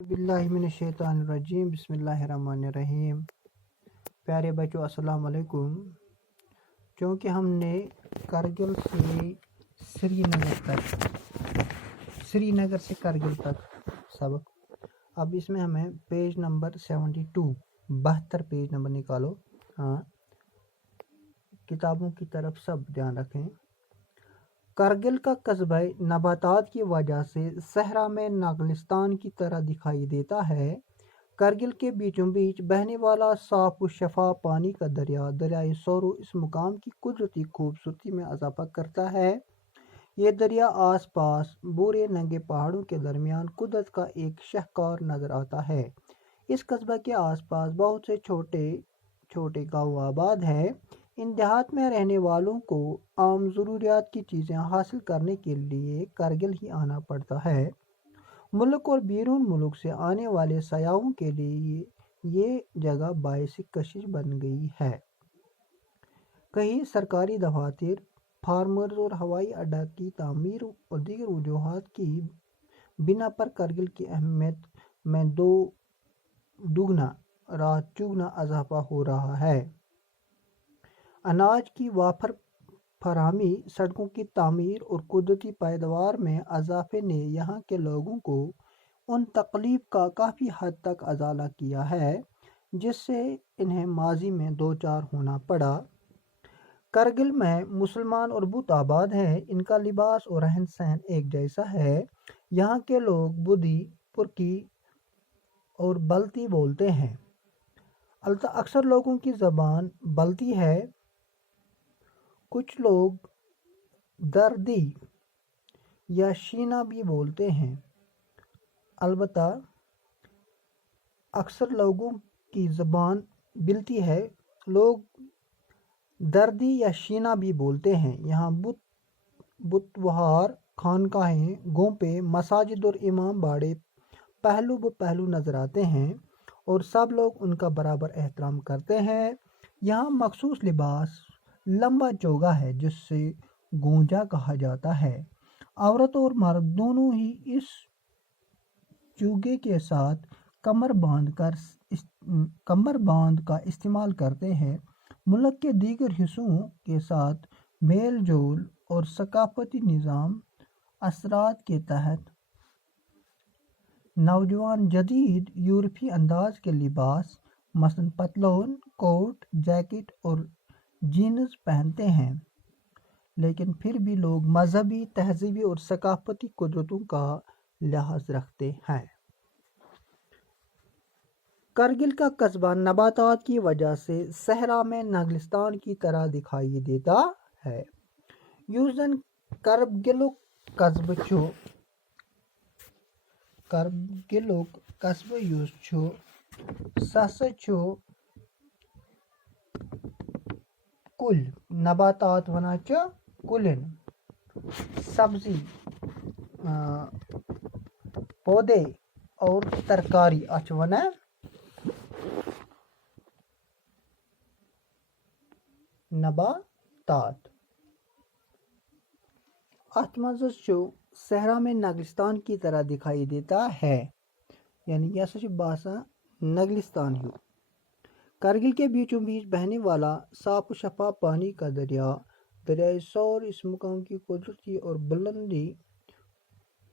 बिल्लाहि मिनश्शैतानिर्रजीम बिस्मिल्लाहिर्रहमानिर्रहीम। प्यारे बच्चों अस्सलाम वालेकुम। क्योंकि हमने करगिल से श्रीनगर से करगिल तक सबक, अब इसमें हमें पेज नंबर 72 पेज नंबर निकालो। हाँ, किताबों की तरफ सब ध्यान रखें। करगिल का कस्बा नबातात की वजह से सहरा में नागलिस्तान की तरह दिखाई देता है। करगिल के बीचों बीच बहने वाला साफ व शफाफ पानी का दरियाए सोरो इस मुकाम की कुदरती खूबसूरती में इजाफा करता है। ये दरिया आस पास बुरे नंगे पहाड़ों के दरमियान कुदरत का एक शाहकार नजर आता है। इस कस्बा के आसपास बहुत से छोटे छोटे गाँव आबाद हैं। इन देहात में रहने वालों को आम ज़रूरियात की चीज़ें हासिल करने के लिए करगिल ही आना पड़ता है। मुल्क और बैरून मुल्क से आने वाले सयाहों के लिए ये जगह बाइस कशिश बन गई है। कई सरकारी दफातर, फार्मर्स और हवाई अड्डा की तामीर और दीगर वजूहात की बिना पर करगिल की अहमियत में दुगना रात चुगना इजाफा हो रहा है। अनाज की वाफर फराहमी, सड़कों की तामीर और कुदरती पैदावार में इजाफे ने यहाँ के लोगों को उन तकलीफ का काफ़ी हद तक अजाला किया है जिससे इन्हें माजी में दो चार होना पड़ा। करगिल में मुसलमान और बुत आबाद हैं। इनका लिबास और रहन सहन एक जैसा है। यहाँ के लोग बुधी, पुरकी और बल्ती बोलते हैं। अक्सर लोगों की ज़बान बल्ती है। कुछ लोग दर्दी या शीना भी बोलते हैं। अलबत्ता अक्सर लोगों की ज़बान बिलती है। लोग दर्दी या शीना भी बोलते हैं। यहाँ बुतवहार, खानकाहें, गोंपे, मसाजिद और इमाम बाड़े पहलू ब पहलू नज़र आते हैं और सब लोग उनका बराबर एहतराम करते हैं। यहाँ मखसूस लिबास लंबा चोगा है जिससे गूंजा कहा जाता है। औरत और मर्द दोनों ही इस चूगे के साथ कमर बांध का इस्तेमाल करते हैं। मुल्क के दीगर हिस्सों के साथ मेल जोल और सकाफती निज़ाम असरात के तहत नौजवान जदीद यूरोपी अंदाज के लिबास मसलन पतलून, कोट, जैकेट और जीन्स पहनते हैं, लेकिन फिर भी लोग मजहबी, तहजीबी और सकाफती कुदरतों का लिहाज रखते हैं। करगिल का कस्बा नबातात की वजह से सहरा में नागलिस्तान की तरह दिखाई देता है। यूजन करगिलुक कस्ब यूज छो सस छो कुल नबातात वना च कुलिन सब्जी, पौधे और तरकारी अच वना नबातात। अतमज़ सहरा में नागलिस्तान की तरह दिखाई देता है, यानी यह सच बासा नगलिस्तान हो। करगिल के बीचों बीच बहने वाला साफ शफाफ पानी का दरियाए सोर इस मुकाम की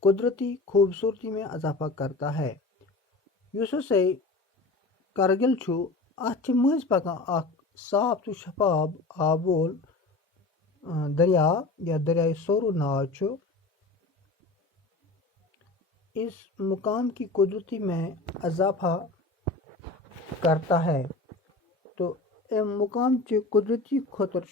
कुदरती खूबसूरती में इजाफा करता है। से करगिल छु अथ मज पकान साफ तो शफाफ आबोल दरिया या दरियाए सोरो नाव छु। इस मुकाम की कुदरती में इजाफा करता है। तो मुकाम च कुदरती खतर